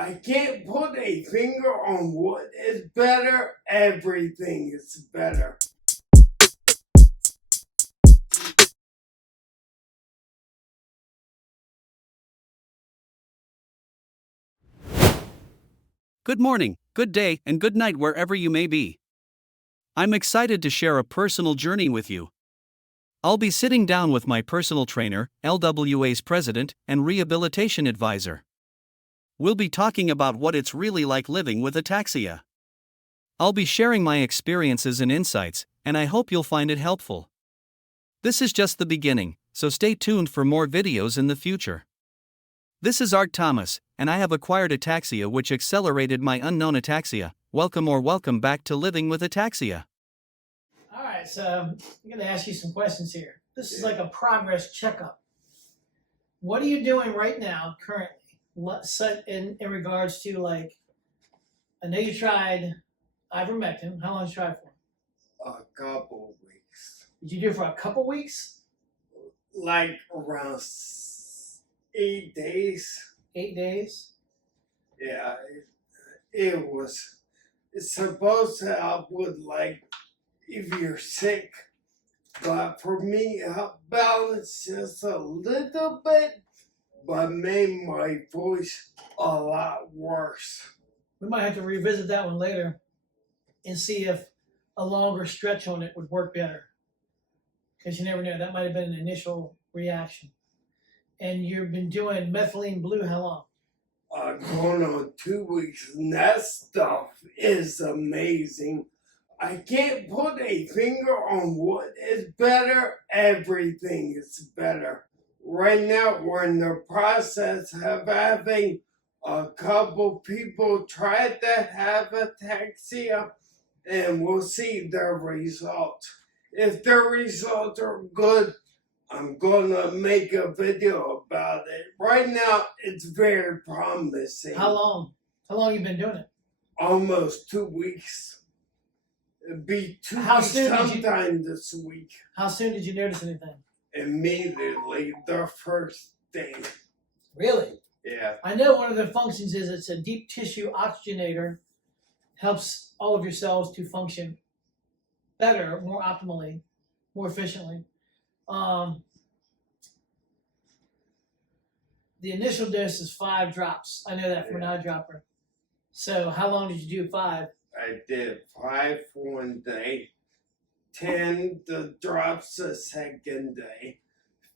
I can't put a finger on what is better. Everything is better. Good morning, good day, and good night wherever you may be. I'm excited to share a personal journey with you. I'll be sitting down with my personal trainer, LWA's president, and rehabilitation advisor. We'll be talking about what it's really like living with ataxia. I'll be sharing my experiences and insights, and I hope you'll find it helpful. This is just the beginning, so stay tuned for more videos in the future. This is Art Thomas, and I have acquired ataxia, which accelerated my unknown ataxia. Welcome back to Living with Ataxia. All right, so I'm going to ask you some questions here. This is like a progress checkup. What are you doing right now, currently, in regards to, like, I know you tried ivermectin. How long did you try it for? A couple weeks. Did you do it for a couple weeks? Like around 8 days. 8 days? Yeah, it's supposed to help with, like, if you're sick. But for me, it helped balance just a little bit, but made my voice a lot worse. We might have to revisit that one later and see if a longer stretch on it would work better. Because you never know, that might have been an initial reaction. And you've been doing methylene blue how long? Going on 2 weeks, and that stuff is amazing. I can't put a finger on what is better. Everything is better. Right now, we're in the process of having a couple people try that have ataxia, and we'll see their results. If their results are good, I'm gonna make a video about it. Right now, it's very promising. How long? How long have you been doing it? Almost 2 weeks. It'd be 2 weeks sometime this week. How soon did you notice anything? Immediately, the first day. Really? Yeah. I know one of the functions is it's a deep tissue oxygenator, helps all of your cells to function better, more optimally, more efficiently. The initial dose is 5 drops. I know that from an eyedropper. So how long did you do 5? I did 5 one day, 10 the drops the second day,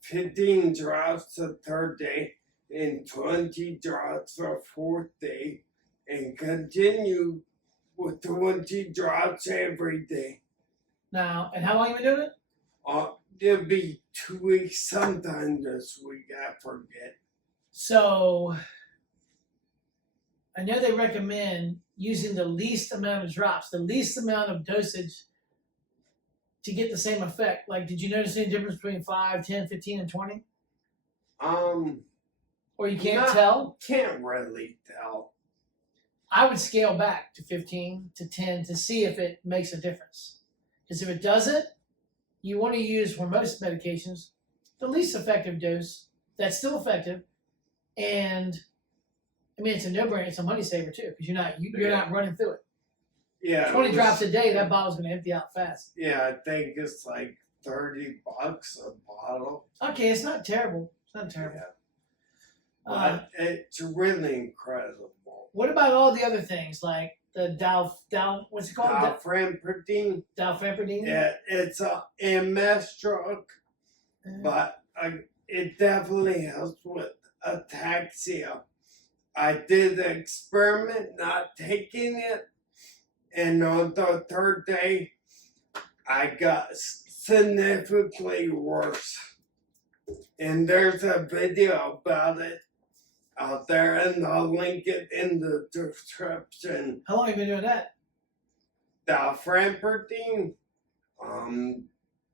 15 drops the third day, and 20 drops the fourth day, and continue with 20 drops every day. Now, and how long have you been doing it? It'll be 2 weeks sometime this week, I forget. So, I know they recommend using the least amount of drops, the least amount of dosage to get the same effect. Like, did you notice any difference between 5, 10, 15, and 20? Or you can't tell? Can't really tell. I would scale back to 15 to 10 to see if it makes a difference. Because if it doesn't, you want to use, for most medications, the least effective dose that's still effective. And I mean, it's a no-brainer. It's a money saver too, because you're not running through it. Yeah. 20 drops a day, that bottle's going to empty out fast. Yeah, I think it's like $30 a bottle. Okay, it's not terrible. It's not terrible. Yeah. But it's really incredible. What about all the other things like the what's it called? Dalfampridine. Dalfampridine? Yeah, it's a MS drug, but it definitely helps with ataxia. I did the experiment not taking it, and on the third day, I got significantly worse. And there's a video about it out there, and I'll link it in the description. How long have you been doing that? Dalfampridine,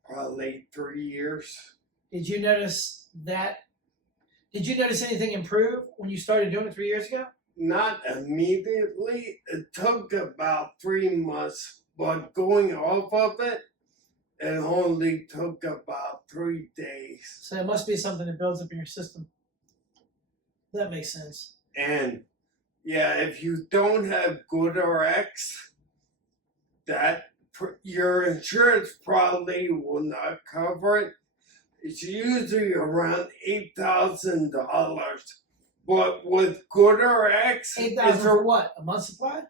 probably 3 years. Did you notice that? Did you notice anything improve when you started doing it 3 years ago? Not immediately. It took about 3 months, but going off of it, it only took about 3 days. So it must be something that builds up in your system. That makes sense. And Yeah, if you don't have good RX, your insurance probably will not cover it. It's usually around $8,000. But with good RX, $8,000 for what? A month supply?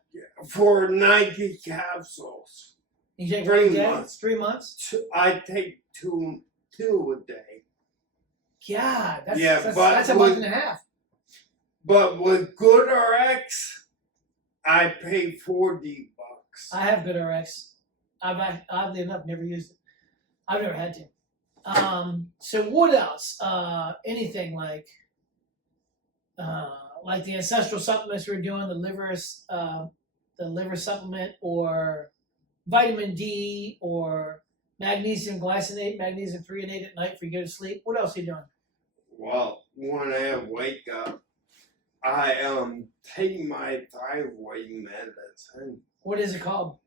for 90 capsules. You take 3 one day? months. 3 months? I take two a day. Yeah, that's a with- month and a half. But with good RX, I pay $40. I have good RX. I've oddly enough never used it. I've never had to. So what else? Anything like the ancestral supplements we were doing, the liver supplement, or vitamin D, or magnesium glycinate, magnesium threonate at night for you to go to sleep. What else are you doing? Well, when I wake up, I take my thyroid medicine. What is it called?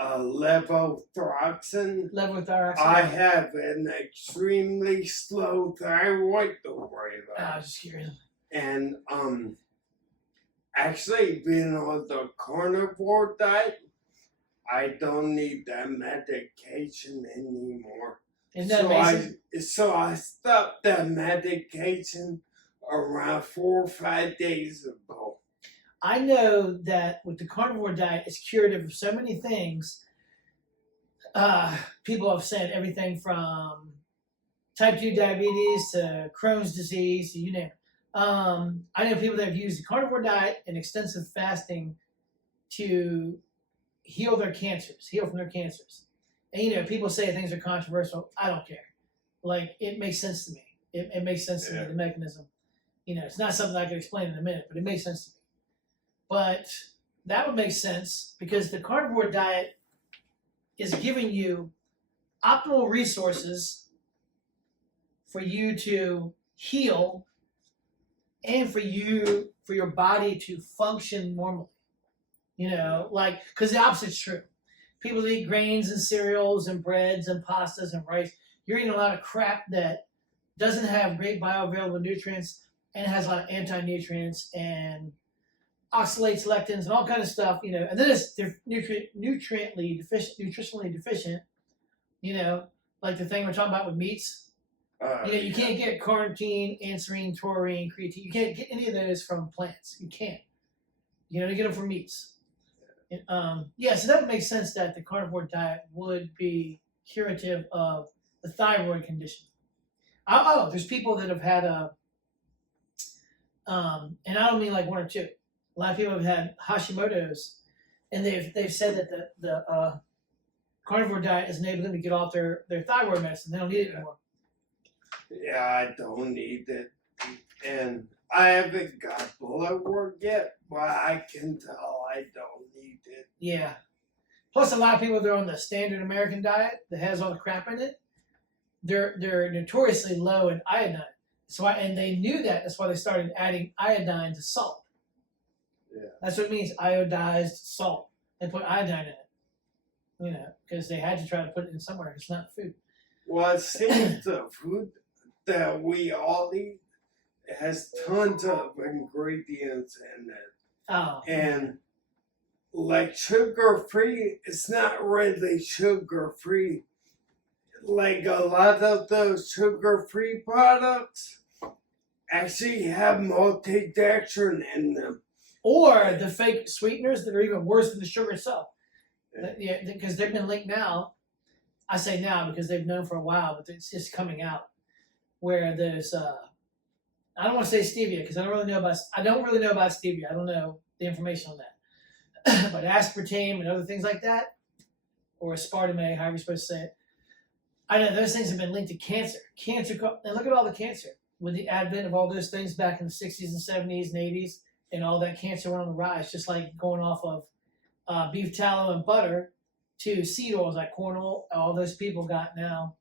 Levothyroxine. Levothyroxine. I have an extremely slow thyroid, don't worry I about was just curious. And actually being on the carnivore diet, I don't need that medication anymore. Isn't that amazing? So I stopped that medication around 4 or 5 days ago. I know that with the carnivore diet, it's curative of so many things. People have said everything from type 2 diabetes to Crohn's disease, to you name it. I know people that have used the carnivore diet and extensive fasting to heal from their cancers. And people say things are controversial. I don't care. Like, it makes sense to me. It makes sense to me, the mechanism. It's not something I can explain in a minute, but it makes sense to me. But that would make sense because the carnivore diet is giving you optimal resources for you to heal and for your body to function normally. Because the opposite's true. People that eat grains and cereals and breads and pastas and rice, you're eating a lot of crap that doesn't have great bioavailable nutrients and has a lot of anti-nutrients and oxalates, lectins, and all kind of stuff, and then it's nutritionally deficient, like the thing we're talking about with meats. You can't get carnitine, anserine, taurine, creatine. You can't get any of those from plants. You can't. You get them from meats. So that would make sense that the carnivore diet would be curative of the thyroid condition. There's people that have had and I don't mean like one or two. A lot of people have had Hashimoto's, and they've said that the carnivore diet has enabled them to get off their thyroid medicine. They don't need it anymore. Yeah, I don't need it. And I haven't got blood work yet, but I can tell I don't need it. Yeah. Plus, a lot of people that are on the standard American diet that has all the crap in it, they're notoriously low in iodine. And they knew that. That's why they started adding iodine to salt. Yeah. That's what it means, iodized salt. They put iodine in it, because they had to try to put it in somewhere. It's not food. Well, it seems the food that we all eat has tons of ingredients in it. Oh. And like sugar-free, it's not really sugar-free. Like a lot of those sugar-free products actually have maltodextrin in them. Or the fake sweeteners that are even worse than the sugar itself. Yeah, because they've been linked now. I say now because they've known for a while, but it's just coming out. Where there's, I don't want to say stevia because I don't really know about stevia. I don't know the information on that. But aspartame and other things like that, or aspartame, however you're supposed to say it. I know those things have been linked to cancer. And look at all the cancer. With the advent of all those things back in the 60s and 70s and 80s, and all that cancer went on the rise, just like going off of beef tallow and butter to seed oils like corn oil. All those people got now.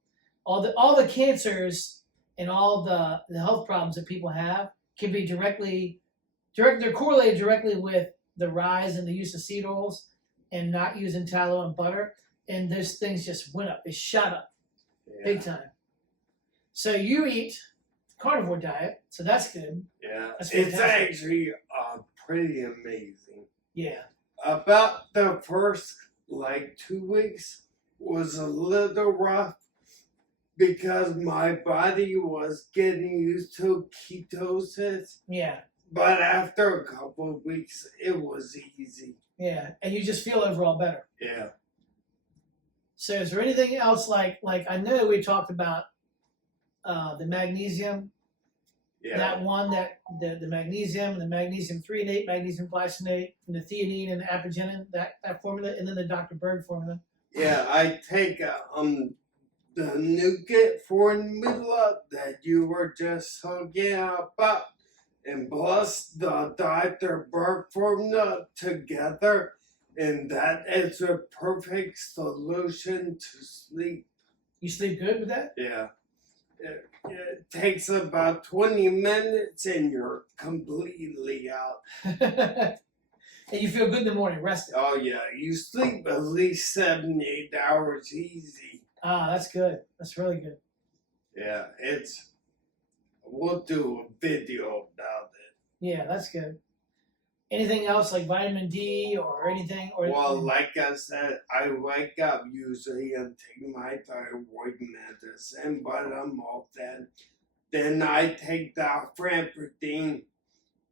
All the cancers and all the health problems that people have can be they're correlated directly with the rise in the use of seed oils and not using tallow and butter. And those things just went up. They shot up big time. So you eat carnivore diet, so that's good. Yeah, That's it's fantastic. actually pretty amazing. Yeah. About the first 2 weeks was a little rough because my body was getting used to ketosis. Yeah. But after a couple of weeks, it was easy. Yeah. And you just feel overall better. Yeah. So is there anything else like I know we talked about the magnesium, Yeah. that one that the magnesium, the magnesium threonate, magnesium glycinate, and the theanine and the apigenin, that formula, and then the Dr. Berg formula. Yeah, I take the nougat formula that you were just talking about, and plus the Dr. Berg formula together, and that is a perfect solution to sleep. You sleep good with that? Yeah. It takes about 20 minutes and you're completely out. And you feel good in the morning, rested. Oh, yeah. You sleep at least 7 to 8 hours easy. Ah, that's good. That's really good. Yeah, we'll do a video about it. Yeah, that's good. Anything else like vitamin D or anything? Or Well, like I said, I wake up usually and take my thyroid medicine, but I'm off then. Then I take the framperdine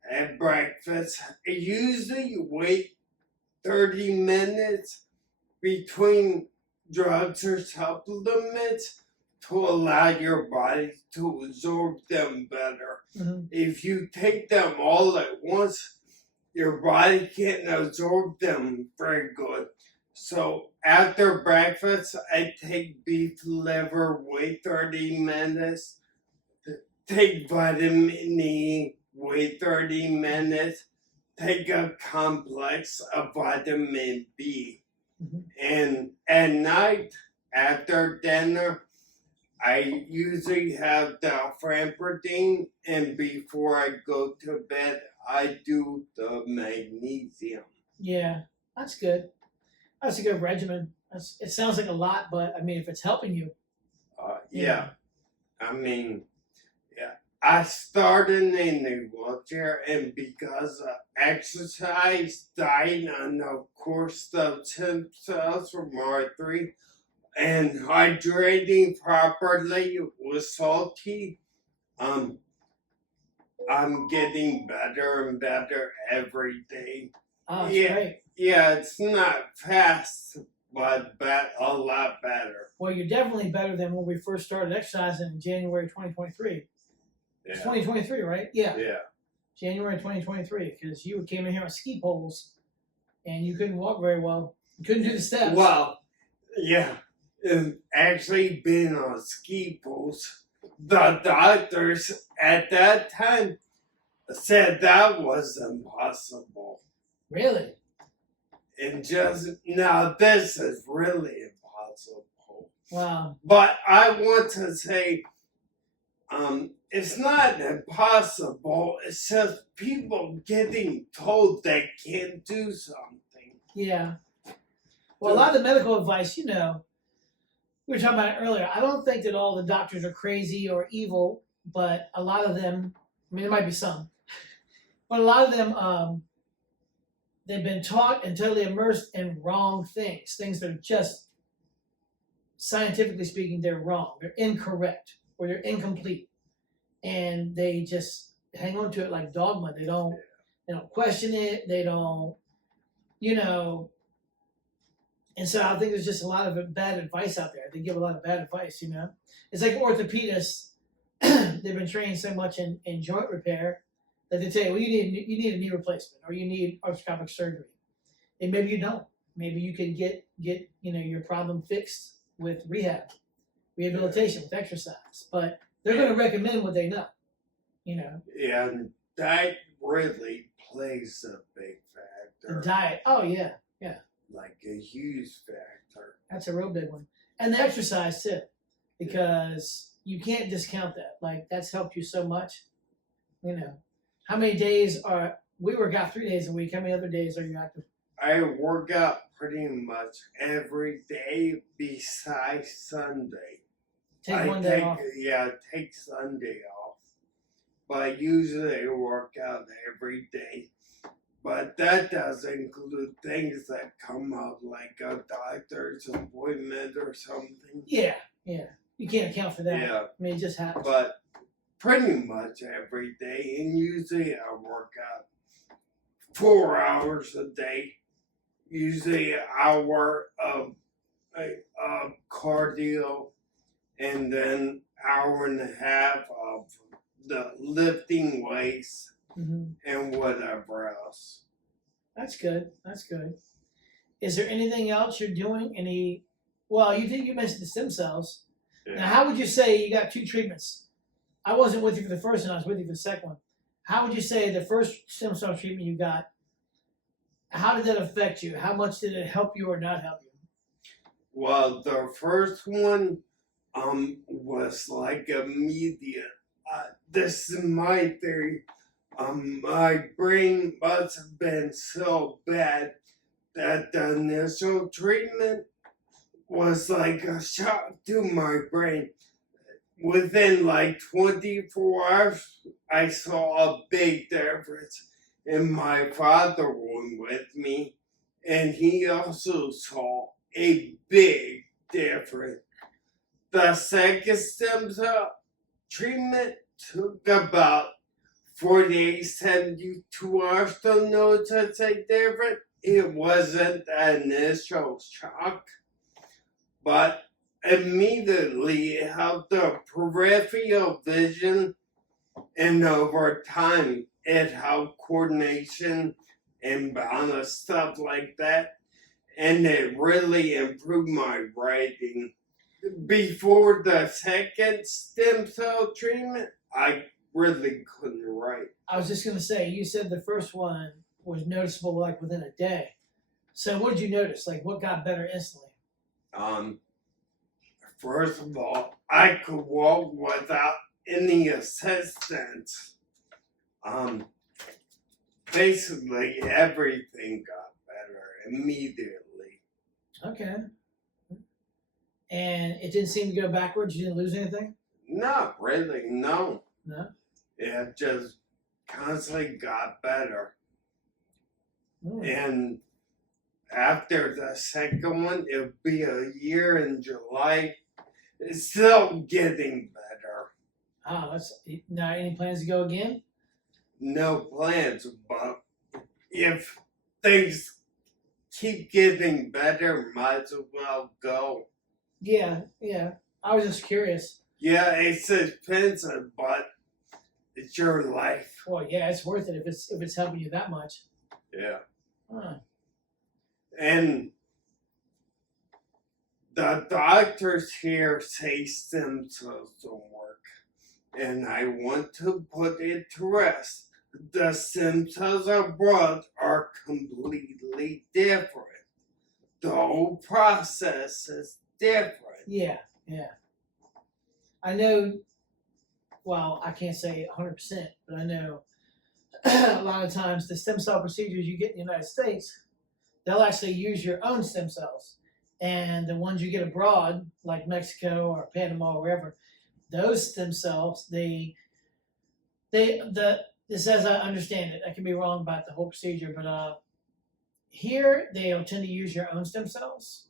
at breakfast. I usually wait 30 minutes between drugs or supplements to allow your body to absorb them better. Mhm. If you take them all at once, your body can't absorb them very good. So after breakfast, I take beef liver, wait 30 minutes, take vitamin E, wait 30 minutes, take a complex of vitamin B. Mhm. And at night, after dinner, I usually have the framperdine, and before I go to bed, I do the magnesium. Yeah, that's good. That's a good regimen. It sounds like a lot, but I mean, if it's helping you. Yeah. I mean, yeah. I started in the wheelchair, and because of exercise, diet, and of course the stem cells from R3, and hydrating properly with salty, I'm getting better and better every day. Oh, that's Yeah. great. Yeah, it's not fast, but a lot better. Well, you're definitely better than when we first started exercising in January 2023. It's Yeah. 2023, right? Yeah, Yeah. January 2023, because you came in here on ski poles and you couldn't walk very well. You couldn't do the steps. Well, yeah. And actually, being on ski poles, the doctors at that time said that was impossible. Really? And just now, this is really impossible. Wow. But I want to say, it's not impossible. It's just people getting told they can't do something. Yeah. Well, a lot of the medical advice, we were talking about it earlier. I don't think that all the doctors are crazy or evil, but a lot of them, I mean, there might be some, but a lot of them, they've been taught and totally immersed in wrong things that are just, scientifically speaking, they're wrong. They're incorrect or they're incomplete. And they just hang on to it like dogma. They don't question it. They don't, and so I think there's just a lot of bad advice out there. They give a lot of bad advice, It's like orthopedists, they've been trained so much in joint repair that they tell you, well, you need a knee replacement or you need arthroscopic surgery. And maybe you don't. Maybe you can get your problem fixed with rehabilitation, with exercise. But they're going to recommend what they know, Yeah, and that really plays a big factor. The diet. Oh, yeah. Like a huge factor. That's a real big one. And the exercise, too. Because you can't discount that. Like, that's helped you so much. How many days we work out 3 days a week. How many other days are you active? I work out pretty much every day besides Sunday. Take one day off. Yeah, take Sunday off. But usually I work out every day. But that does include things that come up like a doctor's appointment or something. Yeah. You can't account for that. Yeah. I mean, it just happens. But pretty much every day, and usually I work out 4 hours a day. Usually an hour of cardio, and then hour and a half of the lifting weights and whatever else. That's good. Is there anything else you're doing? Well, you mentioned the stem cells. Yeah. Now, how would you say you got 2 treatments? I wasn't with you for the first one. I was with you for the second one. How would you say the first stem cell treatment you got, how did that affect you? How much did it help you or not help you? Well, the first one was like immediate. This is my theory. My brain must have been so bad that the initial treatment was like a shock to my brain. Within like 24 hours, I saw a big difference. And my father went with me, and he also saw a big difference. The second stem cell treatment took about 48, 72 hours to notice a difference. It wasn't an initial shock, but immediately it helped the peripheral vision, and over time it helped coordination and balance, stuff like that, and it really improved my writing. Before the second stem cell treatment, I really couldn't write. I was just going to say, you said the first one was noticeable like within a day. So what did you notice? Like what got better instantly? First of all, I could walk without any assistance. Basically everything got better immediately. Okay. And it didn't seem to go backwards? You didn't lose anything? Not really, no. No? It just constantly got better. And after the second one, it'll be a year in July. It's still getting better. Oh, that's now. Any plans to go again? No plans, but if things keep getting better, might as well go. Yeah. I was just curious. Yeah, it's expensive, but it's your life. Well, yeah, it's worth it if it's helping you that much. Yeah. Huh. And the doctors here say stem cells don't work. And I want to put it to rest. The stem cells abroad are completely different. The whole process is different. Yeah. I know, well, I can't say 100%, but I know a lot of times the stem cell procedures you get in the United States, they'll actually use your own stem cells. And the ones you get abroad, like Mexico or Panama or wherever, those stem cells, this as I understand it, I can be wrong about the whole procedure, but here they'll tend to use your own stem cells.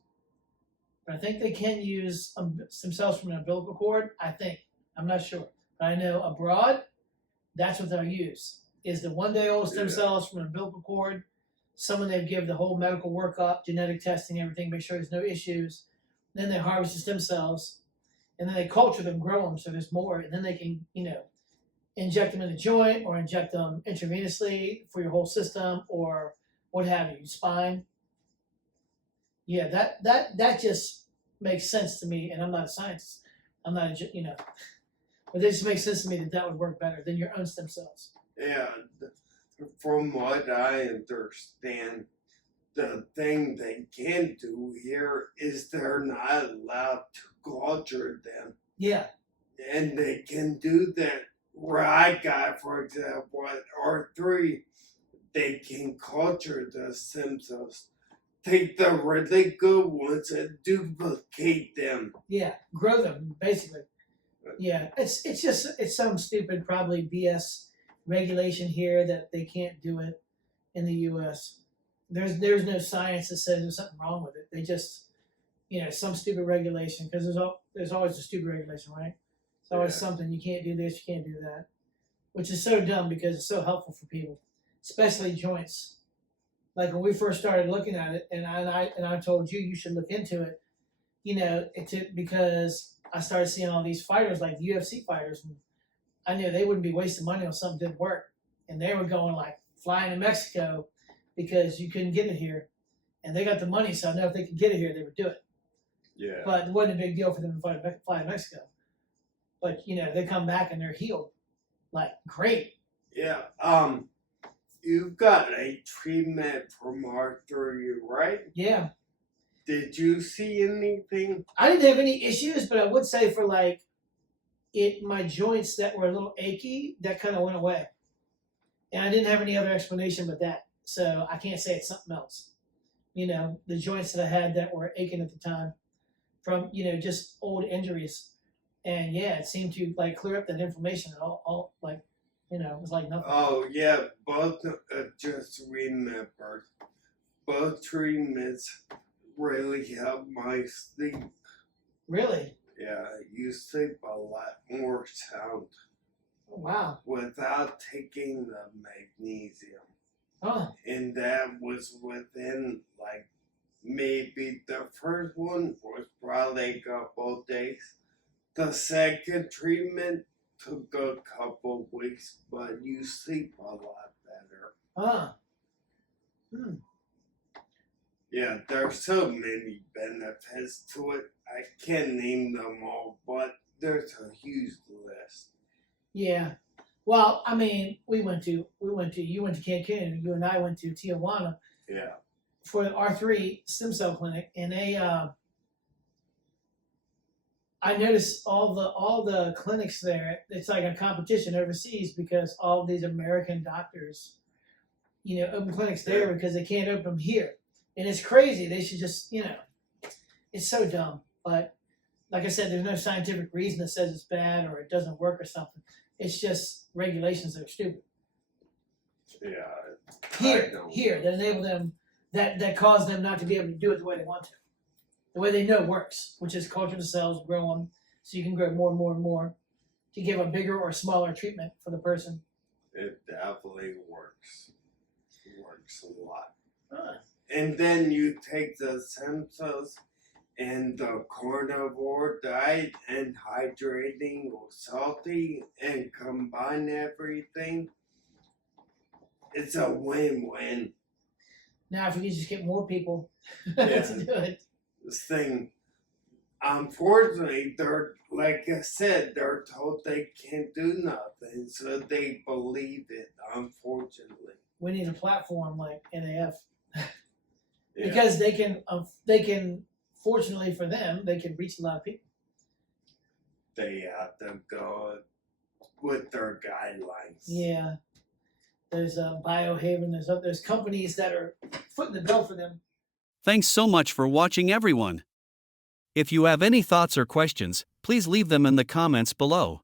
But I think they can use stem cells from an umbilical cord. I think. I'm not sure. But I know abroad, that's what they'll use, is the one-day-old stem cells from an umbilical cord. Someone they give the whole medical workup, genetic testing, everything, make sure there's no issues. Then they harvest the stem cells, and then they culture them, grow them so there's more, and then they can, inject them in a joint or inject them intravenously for your whole system or what have you, spine. Yeah, that just makes sense to me, and I'm not a scientist. I'm not but it just makes sense to me that would work better than your own stem cells. Yeah, from what I understand, the thing they can't do here is they're not allowed to culture them. Yeah. And they can do that. Where I got, for example, at R3, they can culture the stem cells. Take the really good ones and duplicate them. Yeah, grow them, basically. Yeah, it's some stupid, probably BS regulation here that they can't do it. in the U.S. There's no science that says there's something wrong with it. They just, some stupid regulation, because there's always a stupid regulation, right? It's always something, you can't do this, you can't do that, which is so dumb because it's so helpful for people, especially joints. Like when we first started looking at it, and I told you should look into it. Because I started seeing all these fighters, like the UFC fighters, and I knew they wouldn't be wasting money on something that didn't work, and they were going like flying to Mexico because you couldn't get it here, and they got the money, so I know if they could get it here, they would do it. Yeah. But it wasn't a big deal for them to fly to Mexico. But they come back and they're healed, like great. Yeah. You've got a treatment from arthritis, right? Yeah. Did you see anything? I didn't have any issues, but I would say for my joints that were a little achy, that kind of went away. And I didn't have any other explanation but that. So I can't say it's something else. The joints that I had that were aching at the time from, just old injuries. And yeah, it seemed to clear up that inflammation and all it was like nothing. Oh yeah, both, just remember, both treatments really help my sleep. Really? Yeah, you sleep a lot more sound. Oh, wow. Without taking the magnesium. Oh. And that was within maybe the first one was probably a couple days. The second treatment took a couple weeks, but you sleep a lot better. Ah. Yeah, there's so many benefits to it. I can't name them all, but there's a huge list. Yeah. Well, I mean, you went to Cancun, and you and I went to Tijuana. Yeah. For the R3 stem cell clinic, and I noticed all the clinics there. It's like a competition overseas because all these American doctors, open clinics there because they can't open them here, and it's crazy. They should just, it's so dumb. But like I said, there's no scientific reason that says it's bad or it doesn't work or something. It's just regulations that are stupid. Yeah. Here that enable them, that cause them not to be able to do it the way they want to. The way they know works, which is culture the cells, grow them, so you can grow more and more and more to give a bigger or smaller treatment for the person. It definitely works. It works a lot. Huh. And then you take the stem cells and the carnivore diet and hydrating or salty and combine everything. It's a win-win. Now, if we could just get more people Yeah. to do it. This thing, unfortunately, they're, like I said, they're told they can't do nothing, so they believe it, unfortunately. We need a platform like NAF. Yeah. Because they can, fortunately for them, they can reach a lot of people. They have to go with their guidelines. Yeah. There's Biohaven, there's companies that are footing the bill for them. Thanks so much for watching, everyone. If you have any thoughts or questions, please leave them in the comments below.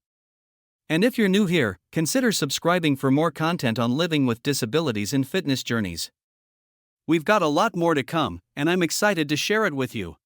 And if you're new here, consider subscribing for more content on living with disabilities and fitness journeys. We've got a lot more to come, and I'm excited to share it with you.